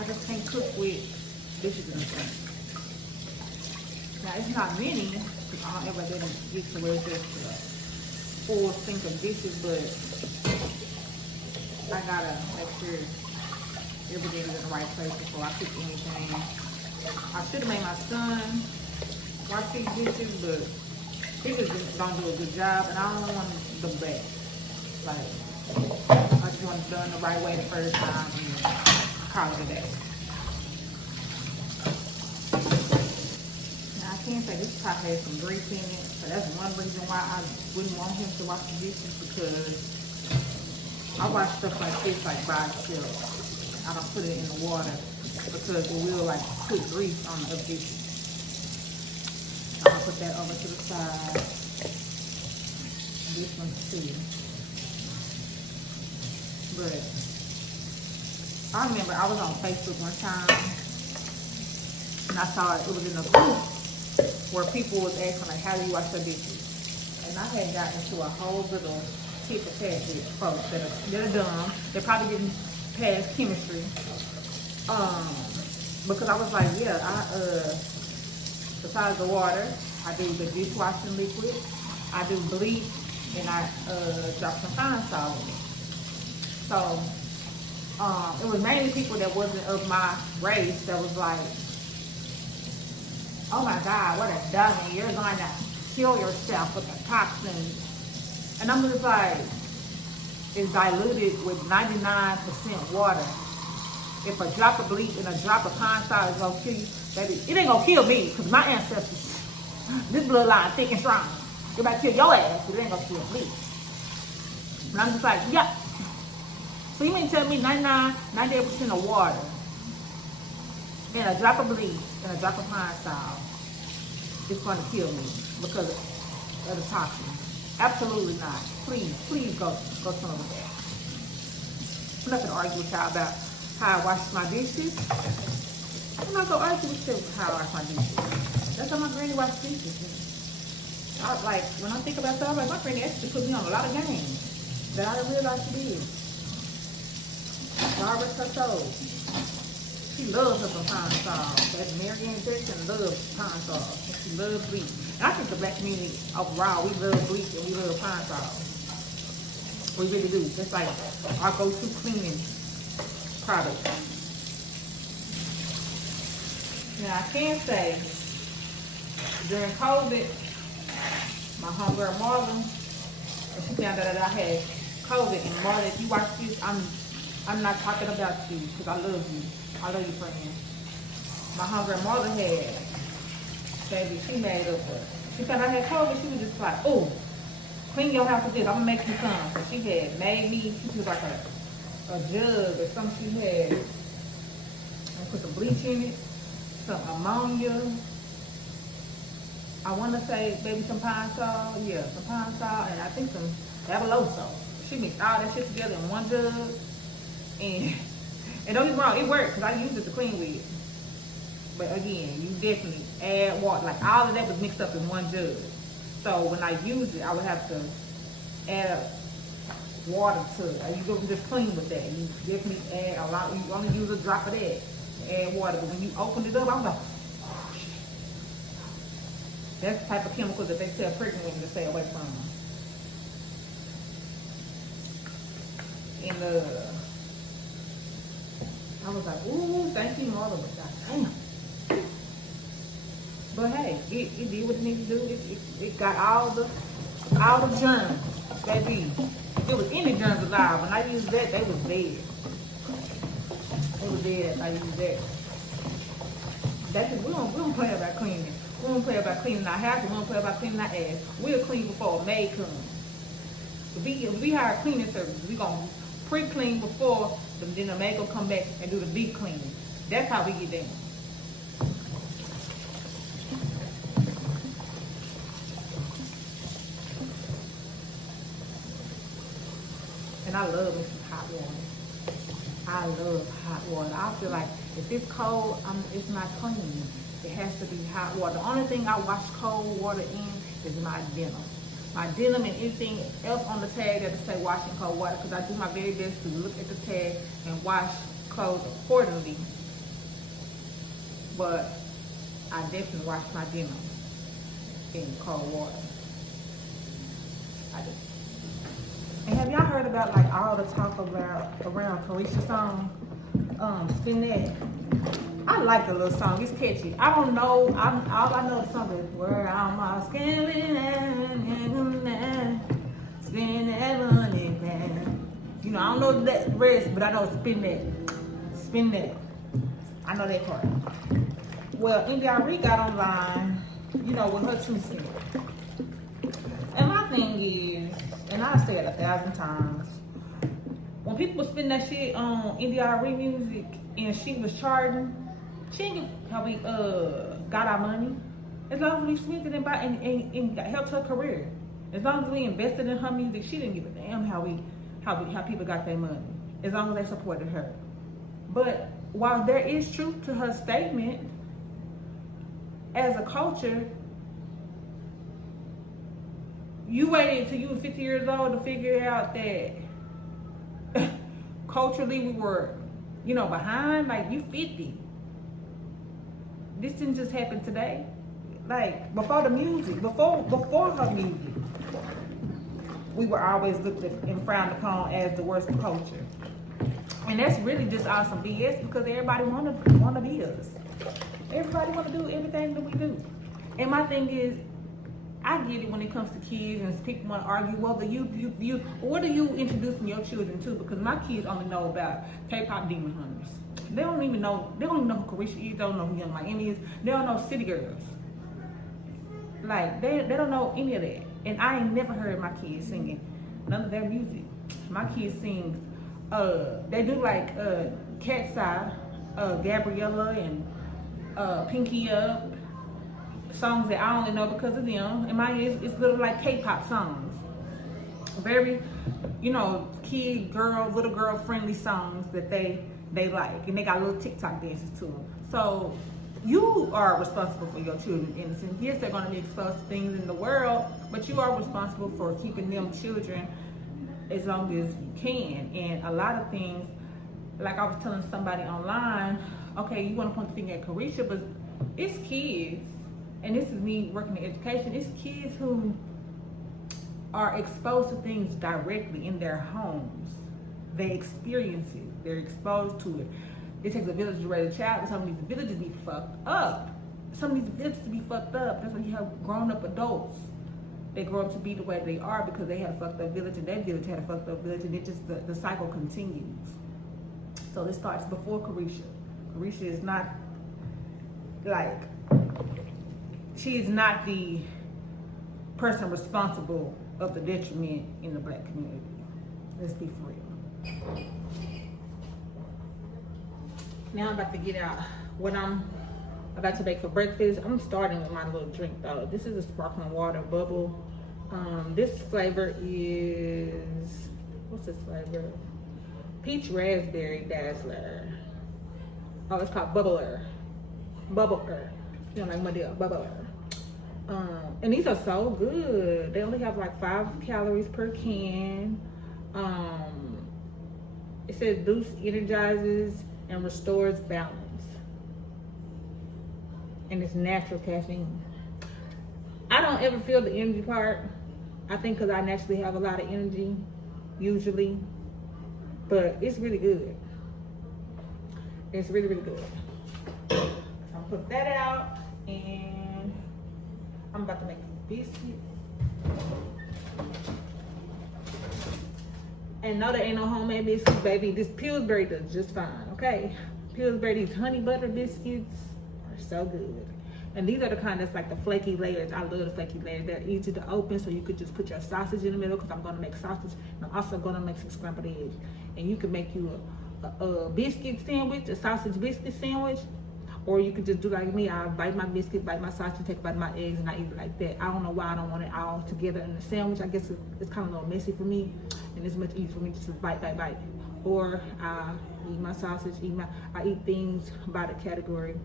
I just can't cook with dishes in the sink. Now it's not many, because I don't ever didn't get to where it's just a full sink of dishes, but I gotta make sure everything is in the right place before I cook anything. I should have made my son wash these dishes, but he just don't do a good job, and I don't want them back. Like, I just want it done the right way the first time and call it a day. Now I can say this pot has some grease in it, so that's one reason why I wouldn't want him to wash the dishes, because I wash stuff like this like by itself. I don't put it in the water because it will like put grease on the dishes. I'm gonna put that over to the side. This one's too. But I remember I was on Facebook one time and I saw it was in a group where people was asking like, how do you wash your dishes? And I had gotten into a whole little tit for tat with folks that are dumb. They're probably getting past chemistry. Because I was like, yeah, besides the water, I do the dishwashing liquid, I do bleach, and I drop some fine salt in it. So it was mainly people that wasn't of my race that was like, oh my God, what a dummy, you're going to kill yourself with the toxins. And I'm just like, it's diluted with 99% water. If a drop of bleach and a drop of pine salt is gonna kill you, baby, it ain't gonna kill me, because my ancestors, this bloodline thick and strong. It might kill your ass, but it ain't gonna kill me. And I'm just like, yeah. So you mean tell me 98% of water and a drop of bleach and a drop of pine salt is gonna kill me because of the toxin? Absolutely not. Please go some of that. I'm not gonna argue with y'all about how I wash my dishes. I'm not gonna argue with you how I wash my dishes. That's how my granny washed dishes. Like, when I think about that, I'm like, my granny actually put me on a lot of games that I didn't realize she did. God rest her soul. She loves her some pine salt. That Marianne Jackson loves pine salt. And she loves bleach. And I think the black community overall, we love bleach and we love pine salt. We really do. That's like our go-to cleaning product. Now I can say during COVID, my homegirl Marlon, and she found out that I had COVID. And Marlon, if you watch this, I'm not talking about you because I love you. I love you, friend. My homegirl Marlon had, baby, she made up for it. She found I had COVID. She was just like, oh, clean your house with this. I'm gonna make you some. So she had made me. She was like a jug or something she had. I put some bleach in it, some ammonia. I want to say maybe some pine salt. Yeah, some pine salt, and I think some Abeloso. She mixed all that shit together in one jug. And don't get me wrong, it worked because I used it to clean with. But again, you definitely add water. Like all of that was mixed up in one jug. So when I used it, I would have to add water to it. You don't just clean with that. You definitely add a lot. You only use a drop of that to add water. But when you opened it up, I was like, oh shit. That's the type of chemicals that they tell pregnant women to stay away from. And I was like, ooh, thank you, Mother, but goddamn. But hey, it did what it needed to do. It got all the germs. Baby, if there was any germs alive, when I used that, they was dead. They was dead if I used that. That's it. We don't play about cleaning. We don't play about cleaning our house. We don't play about cleaning our ass. We'll clean before a maid comes. If we hire cleaning services, we gonna pre-clean before then the maid will come back and do the deep cleaning. That's how we get down. And I love me some hot water. I love hot water. I feel like if it's cold, it's not clean. It has to be hot water. The only thing I wash cold water in is my denim. My denim and anything else on the tag that say washing cold water, because I do my very best to look at the tag and wash clothes accordingly but I definitely wash my dinner in cold water. I do. And have y'all heard about like all the talk about around Carisha song, Spin That? I like the little song. It's catchy. I don't know. All I know is something where I'm all spin that money man. You know, I don't know that rest, but I know spin that. I know that part. Well, NDRE got online, you know, with her 2 cents. And my thing is, and I say it 1,000 times, when people spend that shit on NDRE music and she was charging, she didn't give how we got our money. As long as we spent it and helped her career. As long as we invested in her music, she didn't give a damn how people got their money. As long as they supported her. But while there is truth to her statement, as a culture, you waited until you were 50 years old to figure out that culturally we were, you know, behind. Like, you 50. This didn't just happen today. Like, before the music, before her music, we were always looked at and frowned upon as the worst culture. And that's really just awesome BS, because everybody wanna be us. Everybody wanna do everything that we do. And my thing is, I get it when it comes to kids and people want to argue, well, the youth, what are you introducing your children to? Because my kids only know about K-pop Demon Hunters. They don't even know who Carisha is. They don't know who Young Miami is. They don't know City Girls. Like, they don't know any of that. And I ain't never heard my kids singing none of their music. My kids sing, they do like Cat's Eye, Gabriella and Pinky Up, songs that I only know because of them. And mine it's little like K-pop songs. Very, you know, little girl friendly songs that they like. And they got little TikTok dances to them. So you are responsible for your children's innocence. Yes, they're going to be exposed to things in the world, but you are responsible for keeping them children as long as you can. And a lot of things, like I was telling somebody online, okay, you want to point the finger at Carisha, but it's kids, and this is me working in education, it's kids who are exposed to things directly in their homes. They experience it. They're exposed to it. It takes a village to raise a child, and some of these villages be fucked up. Some of these villages be fucked up. That's why you have grown-up adults. They grow up to be the way they are because they had a fucked up village, and that village had a fucked up village, and it just, the cycle continues. So this starts before Carisha. Carisha is not, like, she is not the person responsible of the detriment in the black community. Let's be for real. Now I'm about to get out what I'm about to make for breakfast. I'm starting with my little drink though. This is a sparkling water bubble. This flavor is, what's this flavor? Peach Raspberry Dazzler. Oh, it's called Bubbler. You know, like my deal, Bubbler. And these are so good. They only have like 5 calories per can. It says boosts, energizes, and restores balance. And it's natural caffeine. I don't ever feel the energy part. I think because I naturally have a lot of energy, usually. But it's really good. It's really, really good. So I'll put that out, and I'm about to make a biscuit. And no, there ain't no homemade biscuits, baby. This Pillsbury does just fine, okay? Pillsbury, these honey butter biscuits are so good. And these are the kind that's like the flaky layers. I love the flaky layers. They're easy to open, so you could just put your sausage in the middle, because I'm gonna make sausage. And I'm also gonna make some scrambled eggs. And you can make you a biscuit sandwich, a sausage biscuit sandwich. Or you could just do like me. I bite my biscuit, bite my sausage, take a bite of my eggs, and I eat it like that. I don't know why I don't want it all together in a sandwich. I guess it's kind of a little messy for me, and it's much easier for me just to bite. Or I eat my sausage, I eat things by the category.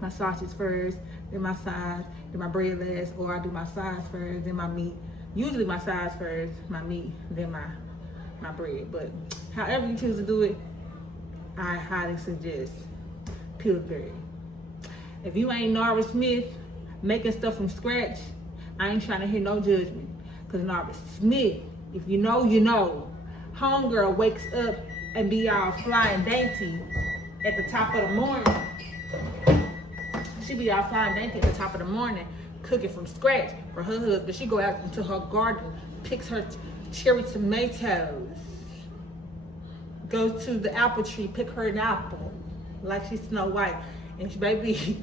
My sausage first, then my sides, then my bread last, or I do my sides first, then my meat. Usually my sides first, my meat, then my bread. But however you choose to do it, I highly suggest Pillsbury. If you ain't Nara Smith making stuff from scratch, I ain't trying to hear no judgment. Cause Nara Smith, if you know, you know. Homegirl wakes up and be all fly and dainty at the top of the morning. She be all fly and dainty at the top of the morning, cooking from scratch for her husband. She go out into her garden, picks her cherry tomatoes, goes to the apple tree, pick her an apple, like she's Snow White. And she, baby,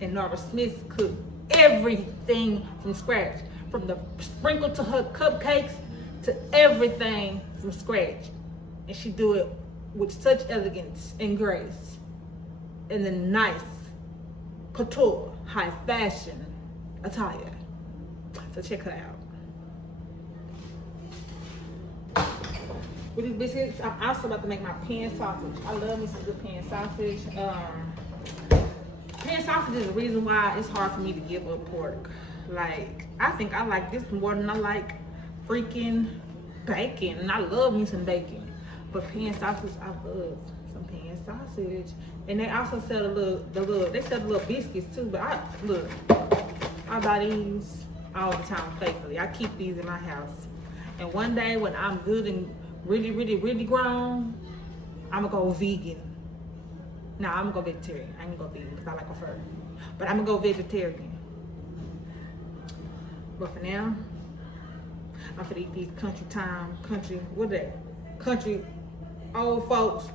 and Nara Smith cook everything from scratch. From the sprinkle to her cupcakes to everything from scratch. And she do it with such elegance and grace. And the nice couture, high fashion attire. So check her out. With these biscuits, I'm also about to make my pan sausage. I love me some good pan sausage. Pan sausage is the reason why it's hard for me to give up pork. Like, I think I like this more than I like freaking bacon. And I love me some bacon. But pan sausage, I love some pan sausage. And they also sell they sell the little biscuits too. But I buy these all the time faithfully. I keep these in my house. And one day when I'm good and really, really, really grown, I'm gonna go vegan. Nah, I'm gonna go vegetarian. I ain't gonna go vegan because I like a fur. But I'm gonna go vegetarian. But for now, I'm gonna eat these country old folks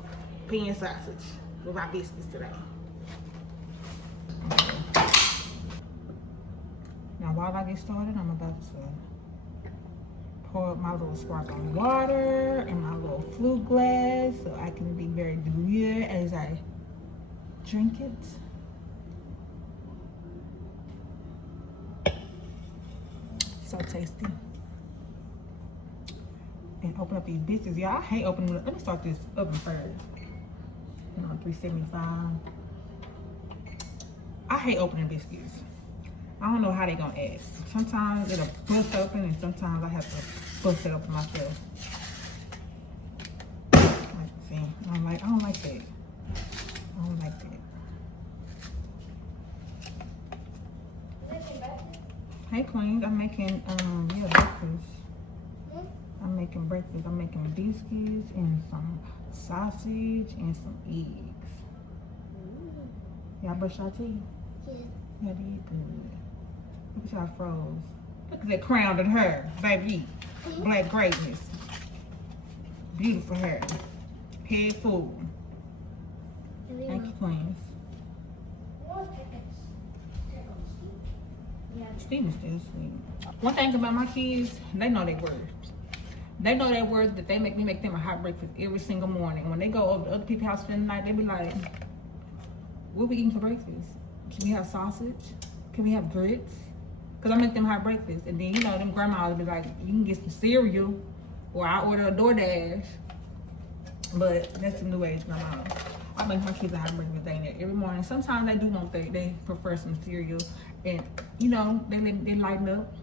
pan sausage with my biscuits today. Now while I get started, I'm about to pour up my little sparkling water in my little flute glass so I can be very demure as I drink it. So tasty. And open up these biscuits. Y'all, I hate opening them. Let me start this oven first. 375. I hate opening biscuits. I don't know how they gonna act. Sometimes it'll bust open and sometimes I have to bust it open myself. See, I don't like that. I don't like that. Hey Queens, I'm making breakfast. I'm making breakfast. I'm making biscuits and some sausage and some eggs. Y'all brush your teeth? Yeah. Yeah, they good. Look at y'all froze. Look at that crown in her, baby. Black greatness. Beautiful hair. Head full. Thank you, Queens. Steven's still asleep. One thing about my kids, they know their words. They know their words that they make me make them a hot breakfast every single morning. When they go over to other people's house spend the night, they be like, what we eating for breakfast? Can we have sausage? Can we have grits? Because I make them hot breakfast. And then, them grandmas be like, you can get some cereal or I order a DoorDash. But that's the new age grandma. I make my kids a hot breakfast every morning. Sometimes they do want they prefer some cereal. And, they lighten up.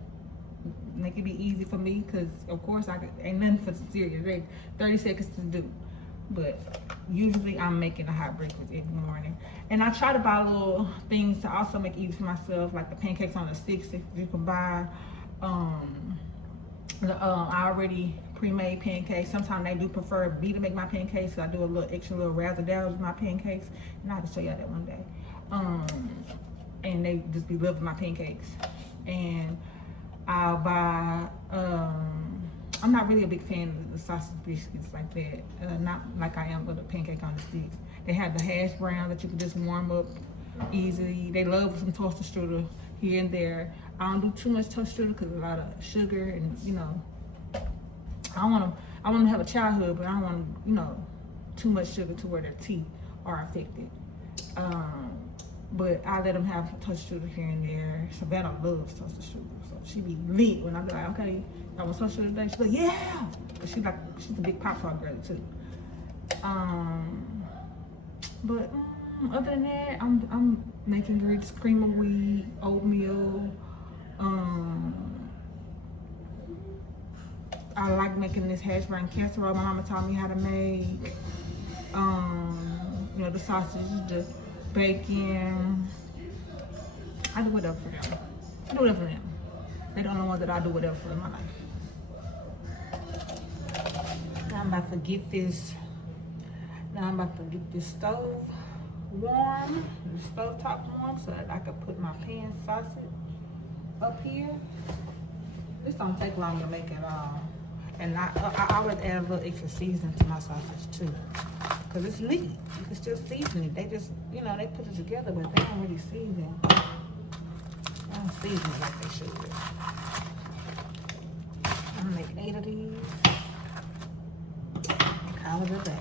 Make it be easy for me because, of course, ain't nothing for the cereal. They 30 seconds to do. But usually I'm making a hot breakfast every morning. And I try to buy little things to also make it easy for myself, like the pancakes on the sticks that you can buy. I already pre-made pancakes. Sometimes they do prefer me to make my pancakes, so I do a little extra little razzle-dazzle with my pancakes. And I have to show y'all that one day. And they just be loving my pancakes. And I'll buy, I'm not really a big fan of the sausage biscuits like that. Not like I am with a pancake on the sticks. They have the hash brown that you can just warm up easily. They love some toaster strudel here and there. I don't do too much toaster strudel because a lot of sugar and, I want to have a childhood, but I don't want, too much sugar to where their teeth are affected. But I let them have toaster strudel here and there. Savannah loves toaster strudel, so she be lit when I be like, okay, I want toaster strudel today. She's like, yeah, but she's a big pop tart girl too. But other than that, I'm making grits, cream of wheat, oatmeal. I like making this hash brown casserole my mama taught me how to make. The sausage, bacon. I do whatever for them. I do whatever for them. They're the only ones that I do whatever for in my life. Now I'm about to get this. Now I'm about to get this stove warm, the stove top warm, so that I can put my pan sausage up here. This don't take long to make at all. And I always add a little extra seasoning to my sausage too. Cause it's meat. You can still season it. They just, you know, they put it together, but they don't really season. They don't season it like they should. I'm gonna make 8 of these. Call it a day.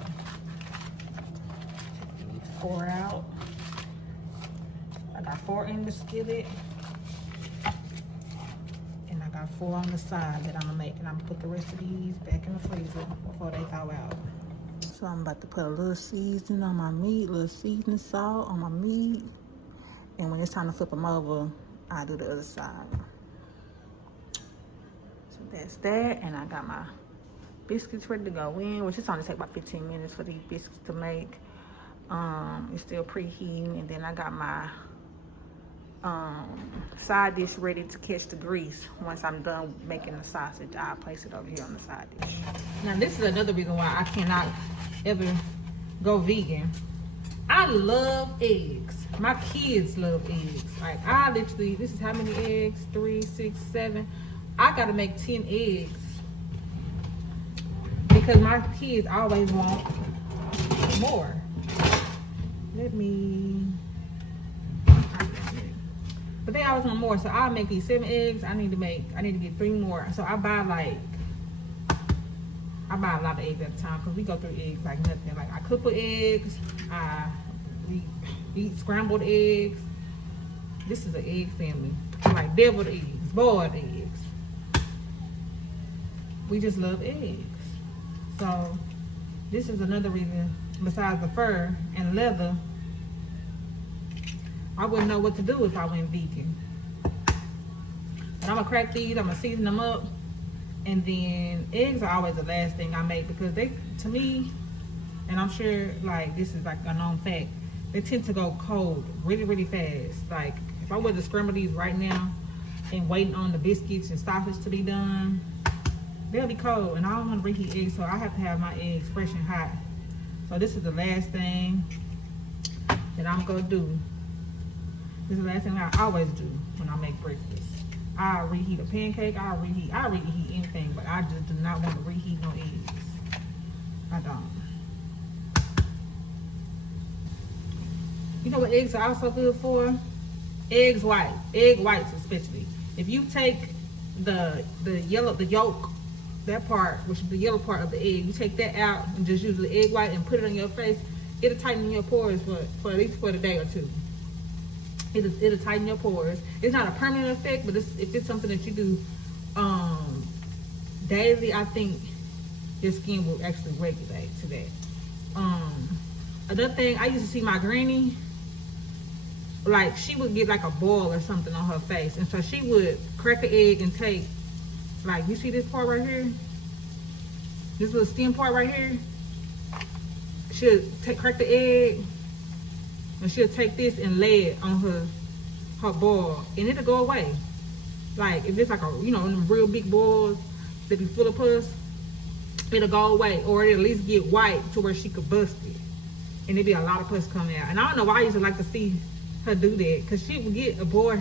Take these 4 out. I got 4 in the skillet. And I got 4 on the side that I'm gonna make. And I'm gonna put the rest of these back in the freezer before they thaw out. So I'm about to put a little seasoning on my meat, a little seasoning salt on my meat. And when it's time to flip them over, I'll do the other side. So that's that. And I got my biscuits ready to go in, which it's only take about 15 minutes for these biscuits to make. It's still preheating. And then I got my side dish ready to catch the grease. Once I'm done making the sausage, I'll place it over here on the side dish. Now this is another reason why I cannot ever go vegan. I love eggs. My kids love eggs. Like I literally, this is how many eggs? 3, 6, 7. I gotta make 10 eggs because my kids always want more. But they always want more, so I'll make these 7 eggs. I need to get 3 more. So I buy a lot of eggs at a time because we go through eggs like nothing. Like I cook with eggs, we eat scrambled eggs. This is an egg family. Like deviled eggs, boiled eggs. We just love eggs. So this is another reason, besides the fur and leather, I wouldn't know what to do if I went vegan. But I'm gonna crack these, I'm gonna season them up, and then eggs are always the last thing I make because they, to me, and I'm sure like this is like a known fact, they tend to go cold really, really fast. Like if I were to scramble these right now and waiting on the biscuits and sausage to be done, they'll be cold, and I don't want to reheat eggs, so I have to have my eggs fresh and hot. So this is the last thing that I'm gonna do. This is the last thing I always do when I make breakfast. I reheat a pancake, I reheat anything, but I just do not want to reheat no eggs. I don't. You know what eggs are also good for? Egg whites especially. If you take the yolk, that part, which is the yellow part of the egg, you take that out and just use the egg white and put it on your face, it'll tighten your pores for at least for the day or two. It'll tighten your pores. It's not a permanent effect, but if it's something that you do daily, I think your skin will actually regulate to that. Another thing, I used to see my granny, like she would get like a boil or something on her face, and so she would crack an egg and take, like, you see this part right here, this little skin part right here, she'll crack the egg, and she'll take this and lay it on her boil, and it'll go away. Like if it's like a, you know, in real big boils that be full of pus, it'll go away, or it'll at least get white to where she could bust it, and it'd be a lot of pus coming out. And I don't know why I used to like to see her do that, because she would get a boil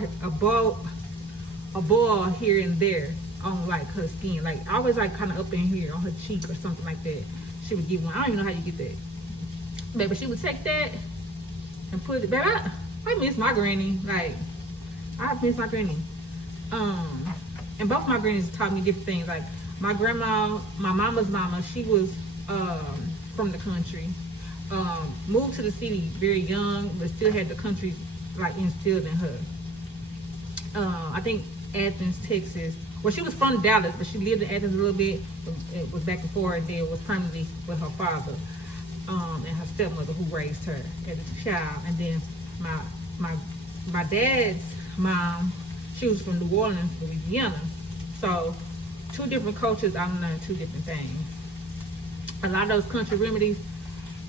here and there on like her skin, like always like kind of up in here on her cheek or something like that. She would get one. I don't even know how you get that, baby. She would take that and put it, baby. I miss my granny. Like I miss my granny. And both my grannies taught me different things. Like my grandma, my mama's mama, she was from the country. Moved to the city very young, but still had the country like instilled in her. I think Athens, Texas. Well, she was from Dallas, but she lived in Athens a little bit. It was back and forth, and then was permanently with her father and her stepmother, who raised her as a child. And then my dad's mom, she was from New Orleans, Louisiana. So 2 different cultures, I learned 2 different things. A lot of those country remedies,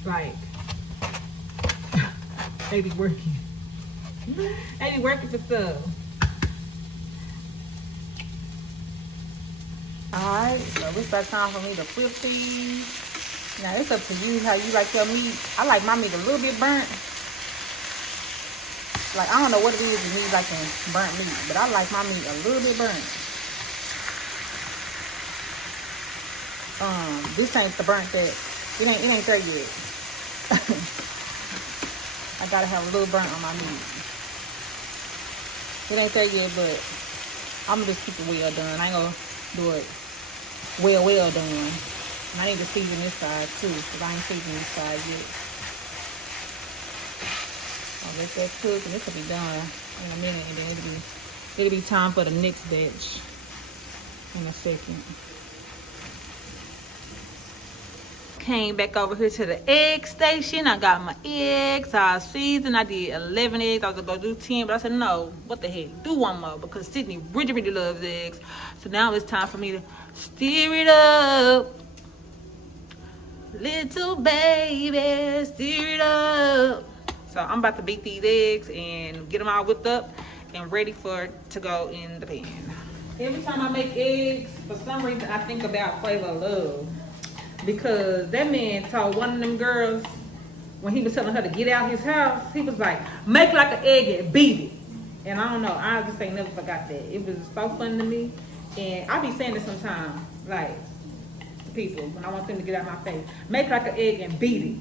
like They be working. They be working for stuff. Alright, so it's about time for me to flip these. Now it's up to you how you like your meat. I like my meat a little bit burnt. Like, I don't know what it is in me liking burnt meat, but I like my meat a little bit burnt. This ain't the burnt that it ain't there yet. I gotta have a little burnt on my meat. It ain't there yet, but I'm gonna just keep it well done. I ain't gonna do it well done. And I need to season this side too, because I ain't seasoning this side yet. I'll let that cook, and this will be done in a minute, and then it'll be time for the next batch in a second. Came back over here to the egg station. I got my eggs. I seasoned. I did 11 eggs. I was gonna go do 10, but I said no. What the heck? Do one more because Sydney really loves eggs. So now it's time for me to stir it up. Little baby, stir it up. So I'm about to beat these eggs and get them all whipped up and ready to go in the pan. Every time I make eggs, for some reason I think about Flavor of Love. Because that man told one of them girls, when he was telling her to get out his house, he was like, make like an egg and beat it. And I don't know, I just ain't never forgot that. It was so funny to me. And I be saying it sometimes, like, to people, when I want them to get out my face. Make like an egg and beat it.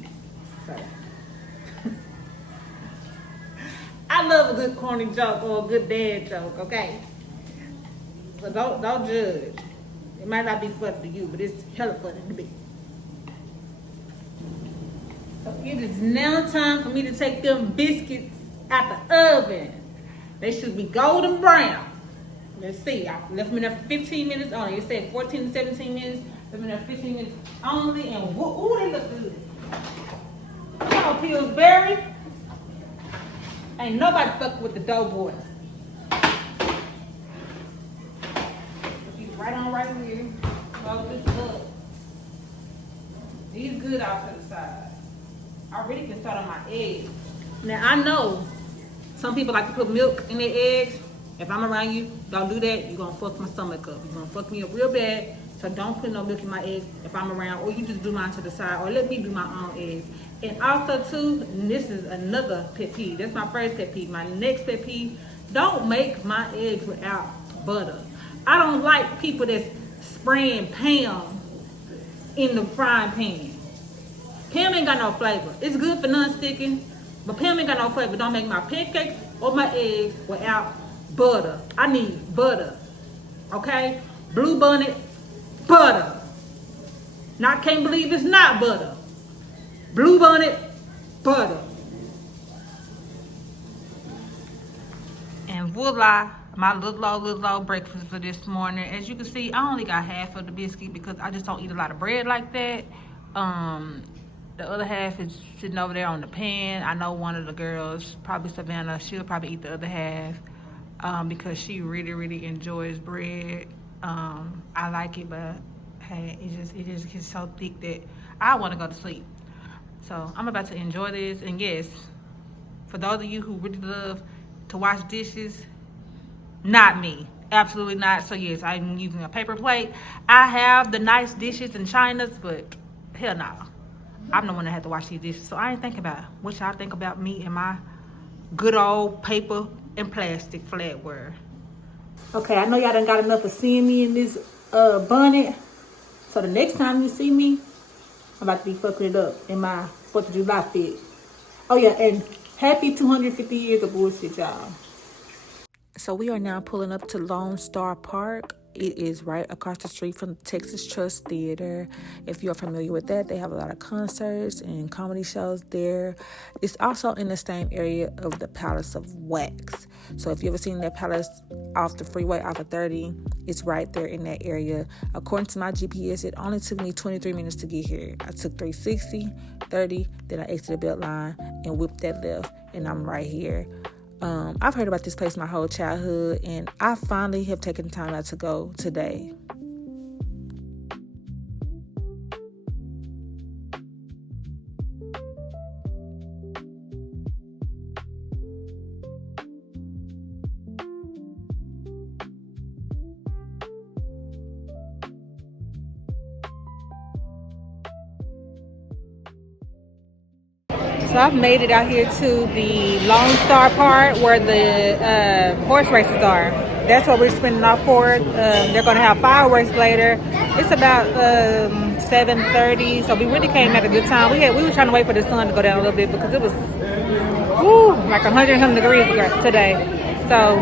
So. I love a good corny joke or a good dad joke, okay? So don't judge. It might not be funny to you, but it's hella funny to me. So it is now time for me to take them biscuits out the oven. They should be golden brown. Let's see, I left them in there for 15 minutes only. It said 14 to 17 minutes. Left them in there 15 minutes only, and ooh, they look good. Come on, Pillsbury. Ain't nobody fucking with the Doughboys. Right on right here. Roll this up. These good off to the side. I really can start on my eggs. Now I know some people like to put milk in their eggs. If I'm around you, don't do that. You're gonna fuck my stomach up. You're gonna fuck me up real bad. So don't put no milk in my eggs if I'm around, or you just do mine to the side, or let me do my own eggs. And also too, and this is another pet peeve. That's my first pet peeve. My next pet peeve, don't make my eggs without butter. I don't like people that's spraying Pam in the frying pan. Pam ain't got no flavor. It's good for non-sticking, but Pam ain't got no flavor. Don't make my pancakes or my eggs without butter. I need butter, okay? Blue Bunny, butter. Now I can't believe it's not butter. Blue Bunny, butter. And voila. My little old breakfast for this morning. As you can see, I only got half of the biscuit because I just don't eat a lot of bread like that. The other half is sitting over there on the pan. I know one of the girls, probably Savannah, she'll probably eat the other half because she really enjoys bread. I like it, but hey, it just gets so thick that I want to go to sleep. So I'm about to enjoy this. And yes, for those of you who really love to wash dishes, not me. Absolutely not. So yes, I'm using a paper plate. I have the nice dishes and chinas, but hell no. I'm the one that had to wash these dishes. So I ain't think about what y'all think about me and my good old paper and plastic flatware. Okay, I know y'all done got enough of seeing me in this bonnet. So the next time you see me, I'm about to be fucking it up in my 4th of July fit. Oh yeah, and happy 250 years of bullshit, y'all. So we are now pulling up to Lone Star Park. It is right across the street from the Texas Trust Theater. If you're familiar with that, they have a lot of concerts and comedy shows there. It's also in the same area of the Palace of Wax. So if you ever seen that palace off the freeway, off of 30, it's right there in that area. According to my GPS, it only took me 23 minutes to get here. I took 360, 30, then I exited the Beltline and whipped that left, and I'm right here. I've heard about this place my whole childhood, and I finally have taken time out to go today. So I've made it out here to the Lone Star part where the horse races are. That's what we're spending off for. They're going to have fireworks later. It's about 7:30, so we really came at a good time. We were trying to wait for the sun to go down a little bit because it was like 100 something degrees today. So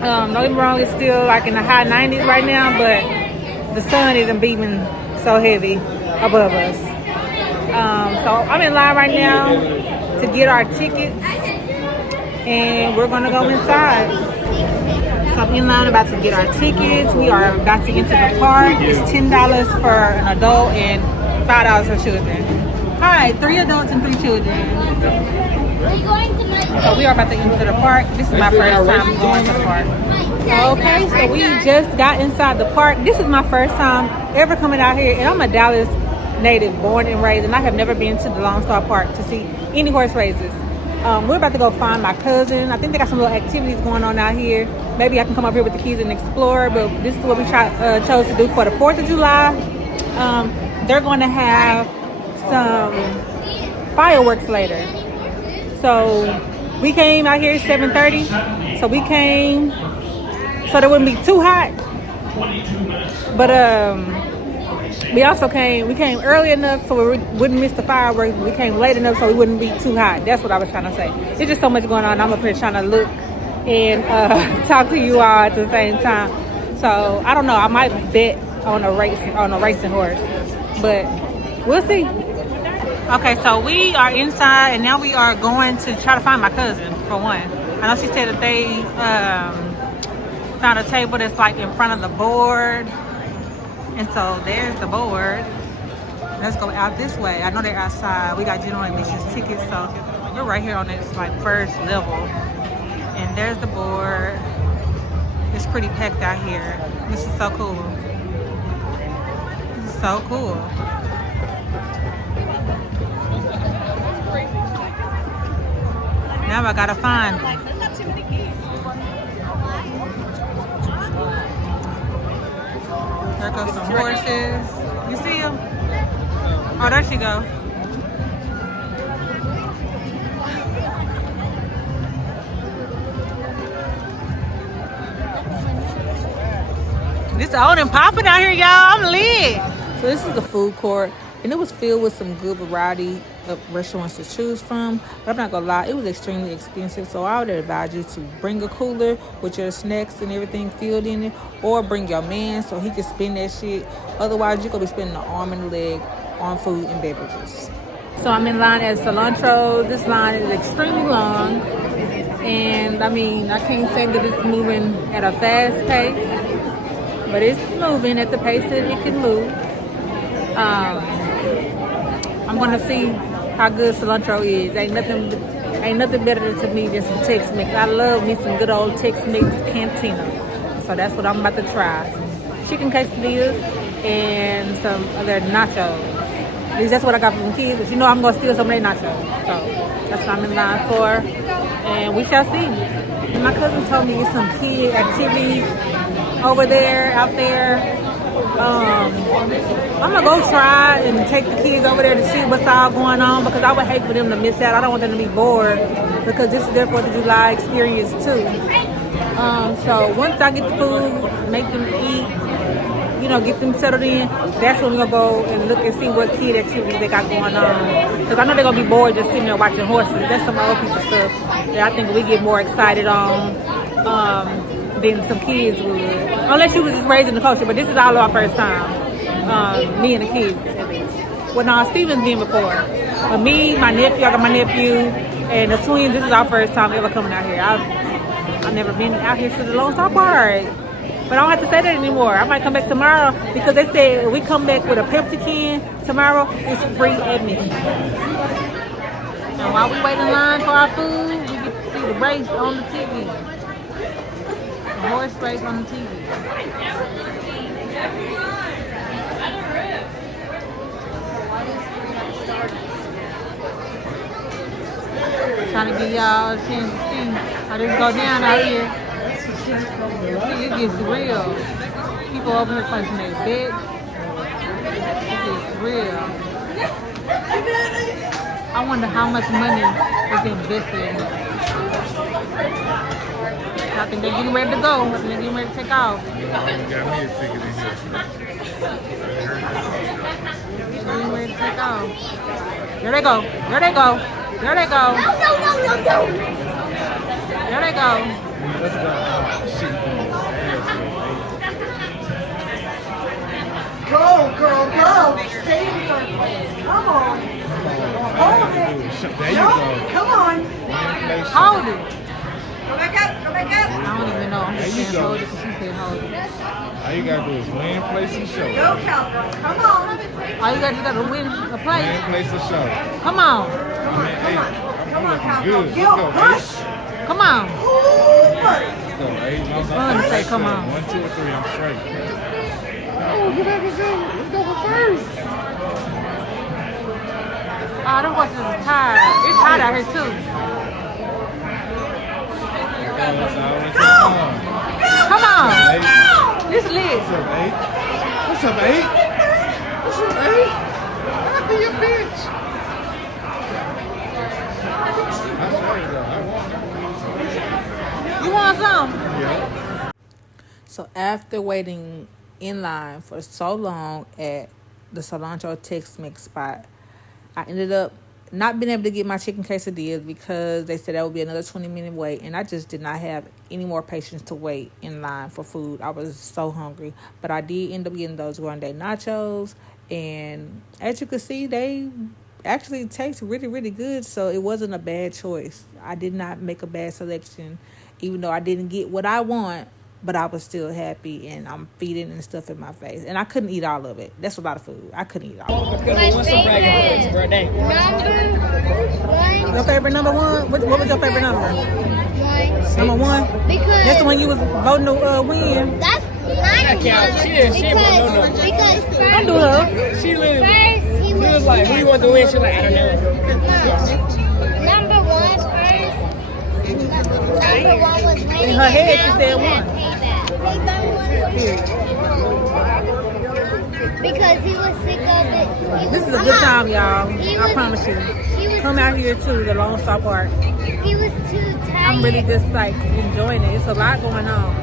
don't get me wrong, it's still like in the high 90s right now, but the sun isn't beaming so heavy above us. So I'm in line right now to get our tickets, and we're gonna go inside. So I'm in line about to get our tickets. We are about to enter the park. It's $10 for an adult and $5 for children. Hi, 3 adults and 3 children. So we are about to enter the park. This is my first time going to the park. Okay, so we just got inside the park. This is my first time ever coming out here, and I'm a Dallas native, born and raised, and I have never been to the Lone Star Park to see any horse races. We're about to go find my cousin. I think they got some little activities going on out here. Maybe I can come up here with the kids and explore, but this is what we chose to do for the 4th of July. They're going to have some fireworks later. So we came out here at 7:30. So we came so that wouldn't be too hot. But we came early enough so we wouldn't miss the fireworks. We came late enough so we wouldn't be too hot. That's what I was trying to say. There's just so much going on. I'm up here trying to look and talk to you all at the same time. So I don't know. I might bet on a racing horse, but we'll see. Okay, so we are inside and now we are going to try to find my cousin for one. I know she said that they found a table that's like in front of the board. And so there's the board. Let's go out this way. I know they're outside. We got general admissions tickets, so we're right here on this like first level. And there's the board. It's pretty packed out here. This is so cool. This is so cool. Now I gotta find. There goes some horses. You see them? Oh, there she go. This on and popping out here, y'all. I'm lit. So this is the food court, and it was filled with some good variety of restaurants to choose from. But I'm not gonna lie, it was extremely expensive. So I would advise you to bring a cooler with your snacks and everything filled in it, or bring your man so he can spend that shit. Otherwise, you're gonna be spending an arm and a leg on food and beverages. So I'm in line at Cilantro. This line is extremely long, and I mean, I can't say that it's moving at a fast pace, but it's moving at the pace that it can move. I'm gonna see how good cilantro is. Ain't nothing better to me than some Tex-Mex. I love me some good old Tex-Mex cantina. So that's what I'm about to try. Some chicken quesadillas and some of their nachos. At least that's what I got from the kids, but you know I'm gonna steal some of their nachos. So that's what I'm in line for, and we shall see. And my cousin told me there's some kid activities over there, out there. I'm gonna go try and take the kids over there to see what's all going on, because I would hate for them to miss out. I don't want them to be bored, because this is their 4th of July experience too. So once I get the food, make them eat, you know, get them settled in, that's when we're gonna go and look and see what kid activities they got going on. Because I know they're gonna be bored just sitting there watching horses. That's some old people stuff that I think we get more excited on than some kids would. Unless you was just raised in the culture, but this is all our first time. Me and the kids, at least. Well, no, Steven's been before. But me, my nephew, I got my nephew, and the twins, this is our first time ever coming out here. I've never been out here to the Lone Star Park. But I don't have to say that anymore. I might come back tomorrow, because they said if we come back with a Pepsi can tomorrow, it's free admission. And while we wait in line for our food, we get to see the race on the TV. The horse race on the TV. Trying to give y'all a chance to see how this go down out here. It gets real. People over here placing their bets. It gets real. I wonder how much money is invested in it. I think they're getting ready to go. I think they're getting ready to take off. You got me a ticket in here. They're getting ready to take off. There they go. There they go. There they go. No. There they go. Let's go. Shit. Go, girl, go. Stay in your place. Come on. Hold it. There you No, go. come on. Hold it. Go back up. Go back up. I don't even know. I'm There just you saying go. hold it because she said hold it. All you gotta do is win, place, and show. Go, cowgirl. Come on. All you got to win a place. Win, place, and show. Come on. Hey, Come on, I'm cowgirl. looking good. Yo, Let's go, push. Come on. Ooh, Let's go, hey. No, Fun to say, come on. 1, 2, or 3, I'm straight. Oh, get back and see. Let's go for first. Oh, them horses are tired. It's hot out here too. Come on. This lit. What's up, 8? What's up, 8? What's up, 8? I be a bitch. I swear to God, I want You want some? Yeah. So after waiting in line for so long at the Cilantro Tex-Mex spot, I ended up not being able to get my chicken quesadillas because they said that would be another 20-minute wait, and I just did not have any more patience to wait in line for food. I was so hungry, but I did end up getting those grande nachos, and as you can see, they actually taste really, really good, so it wasn't a bad choice. I did not make a bad selection, even though I didn't get what I want, but I was still happy, and I'm feeding and stuff in my face. And I couldn't eat all of it. That's a lot of food. I couldn't eat all of it. My favorite number one. Your favorite number one? What was your favorite number? One. Number one? Because That's the one you was voting to win. that's not She didn't want no number. Because first, Don't do her. She literally, first he he was was like, who you want to win? She was like, I don't know. number one first. Number one was winning. In her head, she said and one. Because he was sick of it. This is a good time, y'all. He I was- promise you. He was Come out here too, the Lone Star Park. He was too tired. I'm really just like enjoying it. It's a lot going on,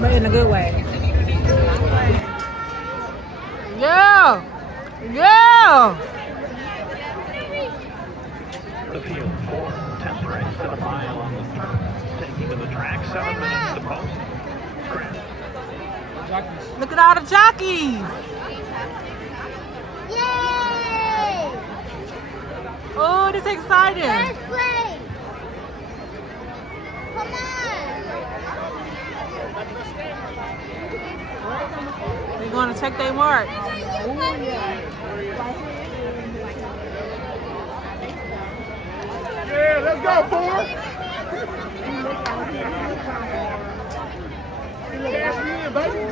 but in a good way. Yeah, yeah. The field for 10th race at a mile on the turn. Taking to the track, 7 minutes to Post. Look at all the jockeys. Yay! Oh, this is exciting. First place. Come on. They're going to take their mark. Yeah, let's go, boy. Pass me in, baby.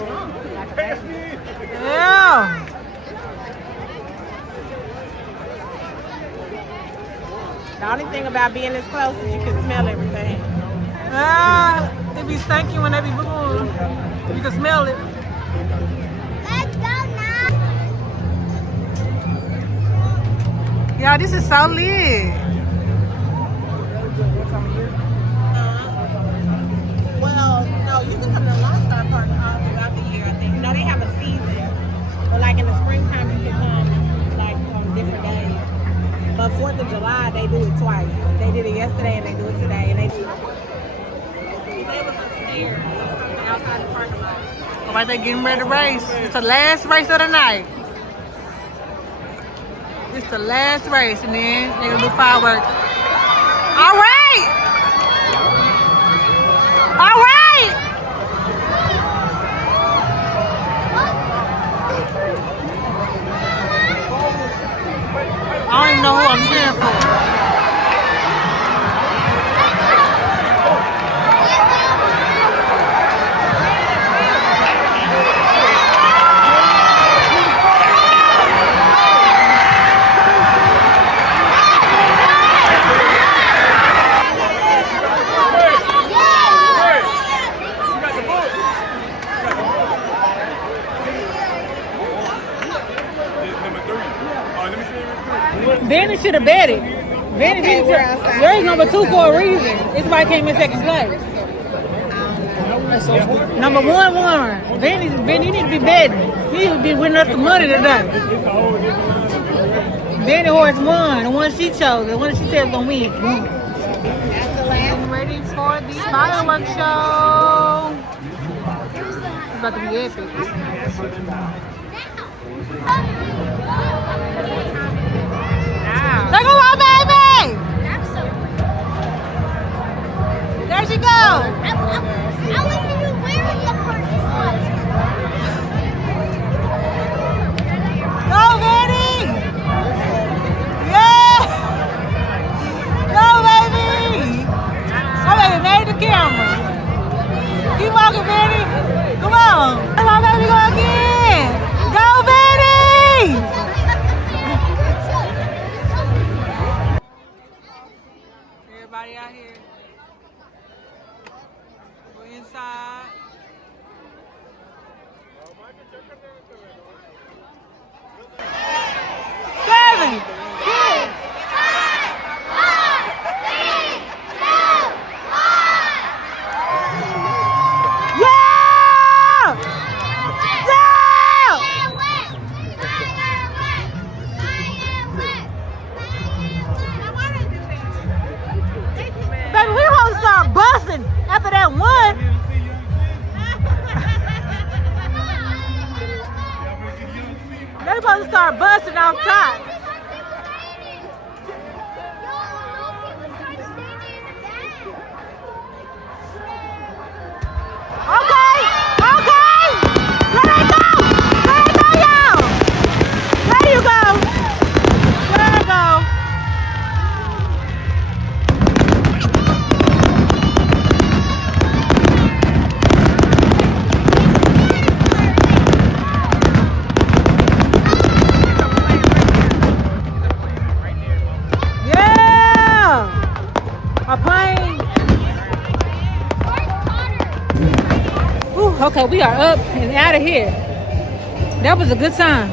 Pass me in. Yeah. The only thing about being this close is you can smell everything. It be stinky when they be moving. You can smell it. Let's go now. Yeah, this is so lit. Well, no, you can come to the Lone Star Park all throughout the year, I think. You know, they have a season. But like in the springtime, you can come like on different days. But 4th of July, they do it twice. They did it yesterday and they do it today. And they do it. They was upstairs, outside the parking lot. All right, they getting ready to race. It's the last race of the night. It's the last race, and then they're gonna do fireworks. All right! All right! I don't even know who I'm cheering for. Then it should have bet it. Vanny, Okay, we're outside. yours number 2 for a reason. It's why I came in second place. Number 1 won. Vanny, you need to be betting. You need to be winning up the money today. Vanny horse won. The one she chose. The one she said was gonna win. That's the last. Ready for the fireworks show. It's about to be epic. There go my baby! There she goes! Go, Vanny! Yeah! Go, baby! My baby made the camera. Keep walking, Vanny. Come on. Let my baby go again. Go, Vanny! Everybody out here. We're inside. Seven, 6, 5, 4, 3, 2, 1. Yeah! Baby, we supposed to start busting after that one. They supposed to start busting off top. Okay, okay. Let it go, y'all. There you go. There you go. Yeah! A plane. Ooh, okay, we are up and out of here. That was a good time.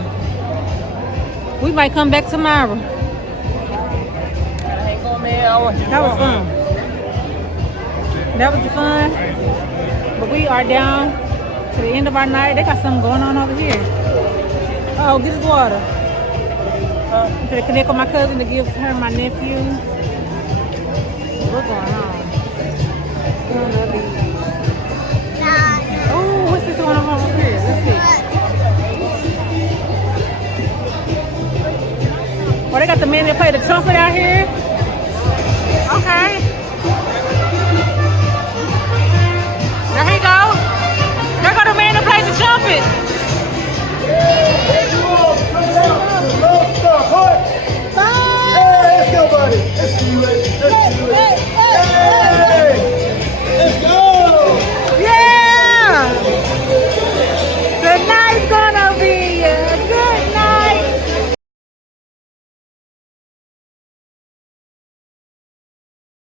We might come back tomorrow. That was fun. That was fun. But we are down to the end of our night. They got something going on over here. Oh, get his water. I'm gonna connect with my cousin to give her my nephew. What's going on? Oh, what's this going on over here? Let's see. Oh, they got the man that played the trumpet out here.